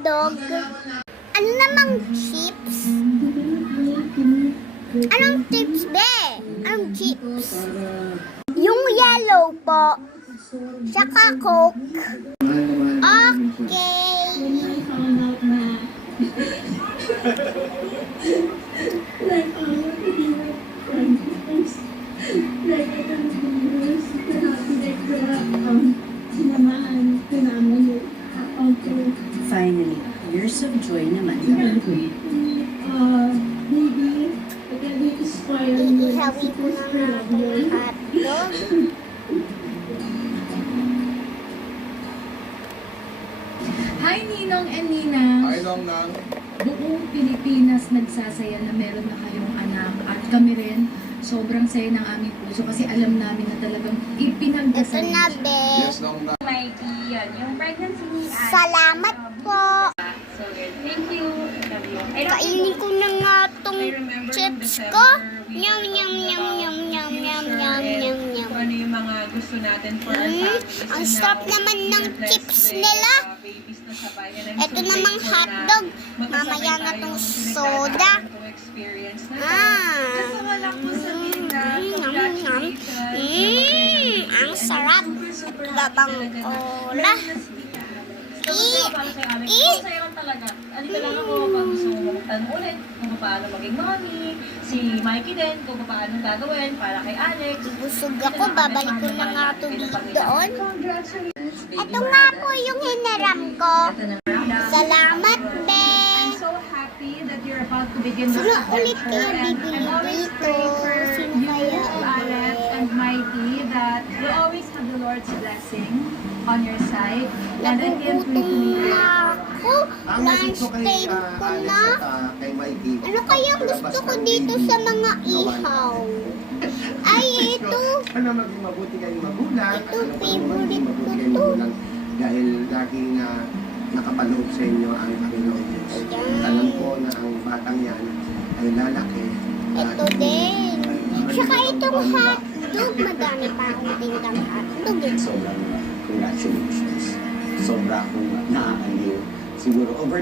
hotdog. Ano namang chips? Anong chips, be? Anong chips? Yung yellow po. Saka Coke. Okay. Finally, years of joy naman. Iihawin ko na nga itong hotdog. Hi Ninong and Ninang! Hi, Nong. Buong Pilipinas nagsasaya na meron na kayong anak at kami rin sobrang saya ng aming puso kasi alam namin na talagang Ito ipinagdasal na, be. Yes, Nong. Mikey, yun. Yung pregnancy ni Ate. Salamat po. So good. Thank you. Love you. I don't Kainin ko na nga itong I remember chips in ko. December, we Nyam, nyam, nyam, nyam, nyam, nyam, nyam, nyam, nyam. kung ano yung mga gusto natin for our families. Ang And sarap now, naman ng we're blessed chips with, nila. babies na sabay. And I'm Ito so namang grateful hotdog. na Mamaya na magkasabay tong tayong soda. pinagdadaanan tong experience na to. Ah. Gusto ko lang po sabihin na Yum, yum. congratulations. Ang sarap. Super Ito bang cola? Masaya ka talaga. Alika lang ako pag gusto mo magtan ulit kung paano maging mommy. Si Mikey din kung paano gagawin para kay Alex. Busog ako. Babalik ko na nga ito doon. Ito nga po yung hinaram ko. Salamat, be. I'm so happy that you're about to begin Sino this ulit adventure. kaya And bibili I'm always dito? praying for Sino you, kaya Alex, and Mikey that you always have the Lord's blessing on your side. And I can't wait to Nagugutom meet you. na ako. Lunch time ko na. Kay Mikey. Ano kaya gusto ko dito sa mga ihaw? Ay, ito. Ano maging mabuti kayong magulang. Ito, Ano pa naman favorite maging mabuti ko kayong to. magulang. Dahil laging nakapaloob sa inyo ang Panginoon Diyos. Ayan. Alam ko na ang batang yan ay lalaki. Ito din. Saka itong hotdog. Madami pa akong tindang hotdog. Sobrang congratulations. Sobra akong naaaliw. Siguro over